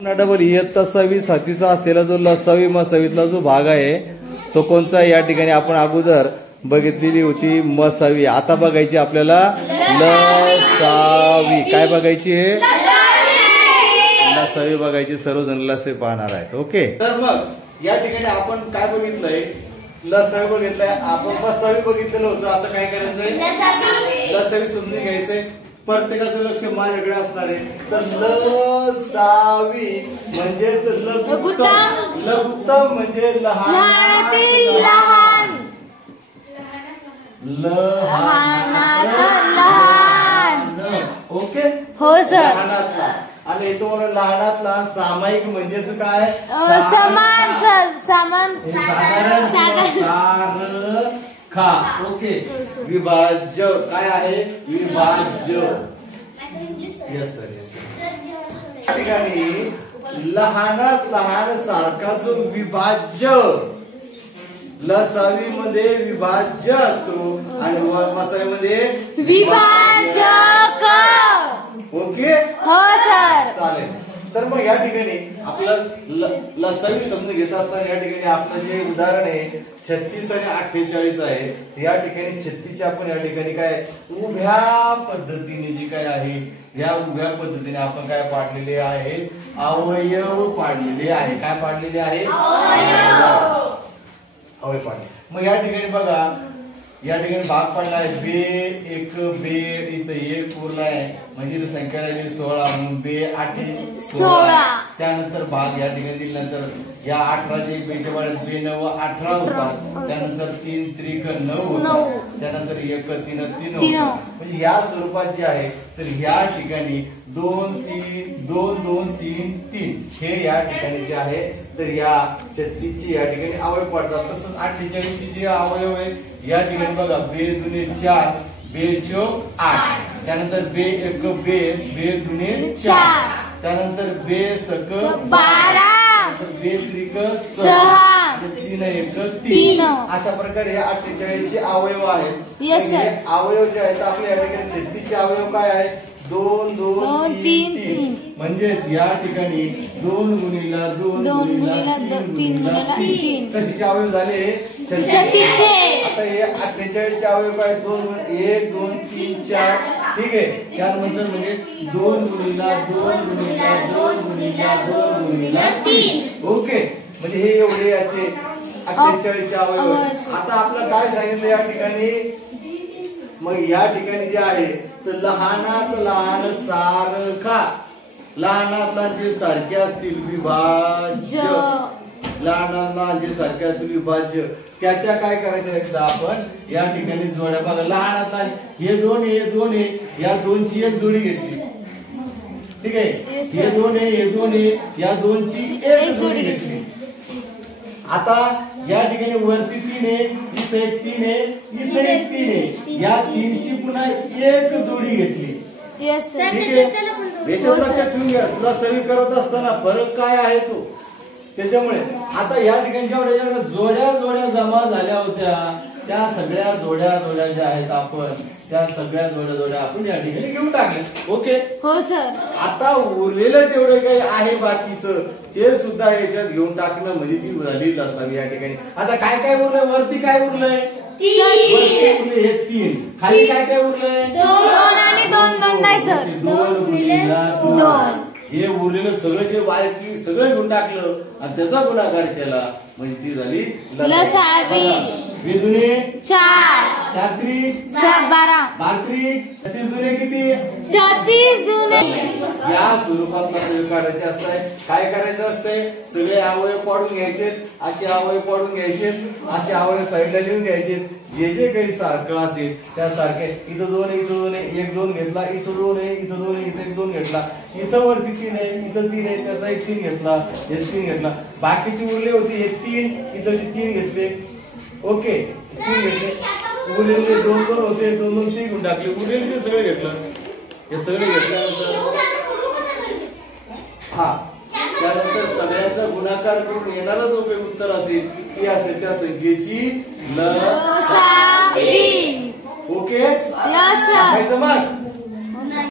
Double इयत्ता 6वी 7वीचा असलेला जो लसावी मसावीतला जो भाग आहे तो कोणचा या ठिकाणी आपण अगोदर बघितलेली होती मसावी. आता बघायची आपल्याला लसावी. काय बघायची आहे? लसावी बघायची. सर्वजण लसावी पाहणार आहेत. ओके. तर मग या ठिकाणी आपण काय बघितलंय? लसावी बघितलंय आपण. मसावी बघितलेलं होतं. आता काय करायचंय? लसावी समजून घ्यायचंय. प्रत्येकाचं लक्ष माझ्याकडे असणार आहे. तर लसावी म्हणजेच लघुत्तम. लघुत्तम म्हणजे लहानातील लहान. लहान. ओके. हो सर. लहानातला. आणि तो लहानात लहान. सामायिक म्हणजेच काय? समान. समान. खा. ओके. विभाज्य काय आहे? विभाज्य. Yes sir. या ठिकाणी लहानात लहान सारखा जो विभाज्य लसावी मध्ये विभाज्य असतो आणि मसावीमध्ये विभाजक. ओके. हो सर. चालेल. तर मग या ठिकाणी आपलं लसावी समजून घेत असताना या ठिकाणी आपलं जे उदाहरण आहे 36 आणि 48 आहे. या ठिकाणी 36 आपण या ठिकाणी काय उभ्या पद्धतीने जे काय आहे या उभ्या पद्धतीने आपण काय पाडलेले आहे? अवयव पाडलेले आहे. काय पाडलेले आहे? अवयव पाडले. मग या ठिकाणी बघा या ठिकाणी भाग पडला आहे बे. एक बे इथं एक उरला आहे म्हणजे संख्या राहिली 16 म्हणून बे 8 16. त्यानंतर भाग या ठिकाणी दिल्यानंतर या 18चे बेच्या वाड्यात बे 9 18 होतात. त्यानंतर 3 त्रिक 9 होतात. त्यानंतर 1 3 3 होतात. म्हणजे या स्वरूपात जे आहे तर या ठिकाणी 2 3 2 2 3 3 हे या ठिकाणी जे आहे तर या 36 चे या ठिकाणी अवयव पडतात. तसंच 48 चे जे अवयव आहे या ठिकाणी बघा बे दुने 4 बे चौक 8. त्यानंतर बे 1 बे बे दुने 4. त्यानंतर बे सक 12. बे त्रिक 6 आणि 3 1 3. अशा प्रकारे हे 48 चे अवयव आहेत. हे अवयव जे आहेत आपल्या या ठिकाणी 36 चे अवयव काय आहेत? 2 2 3 3. म्हणजेच या ठिकाणी 2 गुणिला 2 गुणिला 3 गुणिला 3 कशाचे अवयव झाले? 36 चे. आता हे 48 चे अवयव काय? 2 1 2 3 4. ठीक आहे. त्यानंतर म्हणजे 2 गुणिला 2 गुणिला 2 गुणिला 2 गुणिला 3. ओके. म्हणजे हे एवढे याचे 48 चे अवयव. आता आपलं काय सांगितलं या ठिकाणी? मग या ठिकाणी जे आहे तर लहानात लहान सारखा. लहानात लहान जे सारखे असतील विभाज्य. लहानात लहान जे सारखे असतील विभाज्य त्याच्या काय करायचं एकदा आपण या ठिकाणी जोड्या बघा. लहानात लहान हे 2 हे 2 आहे या 2 ची एक जोडी घेतली. ठीक आहे. हे 2 आहे हे 2 आहे या 2 ची एक जोडी घेतली. आता या ठिकाणी वरती 3 आहे इथे एक 3 आहे इथे एक 3 आहे या 3 ची पुन्हा एक जोडी घेतली. ठीक आहे. याच्यात लक्षात ठेवून घ्या लसावी करत असताना फरक काय आहे तो. त्याच्यामुळे आता या ठिकाणी जेवढ्या जोड्या जोड्या जमा झाल्या होत्या त्या सगळ्या जोड्या जोड्या ज्या आहेत आपण त्या सगळ्या जोड्या जोड्या आपण या ठिकाणी घेऊन टाकले. ओके. हो सर. आता उरलेलं जेवढं काही आहे बाकीचं ते सुद्धा याच्यात घेऊन टाकणं म्हणजे ती झाली लसावी या ठिकाणी. आता काय काय उरलंय? वरती काय उरलंय? 3. हे 3. खाली काय काय उरलंय? 2 आणि 2 2 नाही सर. 2 गुणिला 2. हे उरलेलं सगळं जे बारकी सगळं घेऊन टाकलं आणि त्याचा गुणाकार केला म्हणजे ती झाली लसावी. बे दुने 4 4 त्रिक 12 12 त्रिक 36 दुने किती? 36 दुने. या स्वरूपात लसावी काढायचे असते. काय करायचं असतंय? सगळे अवयव पाडून घ्यायचे. असे अवयव पाडून घ्यायचे. असे अवयव साईडला लिहून घ्यायचे. जे जे काही सारखं असेल त्या सारखे. इथं 2 इथं 2 1 2 घेतला. इथं 2 इथं 2 इथं 1 2 घेतला. इथं वरती 3 आहे इथं 3 आहे त्याचा एक 3 घेतला. हे 3 घेतला. बाकीची उरली होती हे 3 इथं 3 घेतले. ओके. 3 घेतले. उरलेले 2 2 होते 2 2 3 घेऊन टाकले. उरलेले ते सगळं घेतलं. हे सगळे घेतल्यानंतर हा त्यानंतर सगळ्याचा गुणाकार करून येणारा जो काही उत्तर असेल ती असेल त्या संख्येची लसावी. ओके. Yes sir.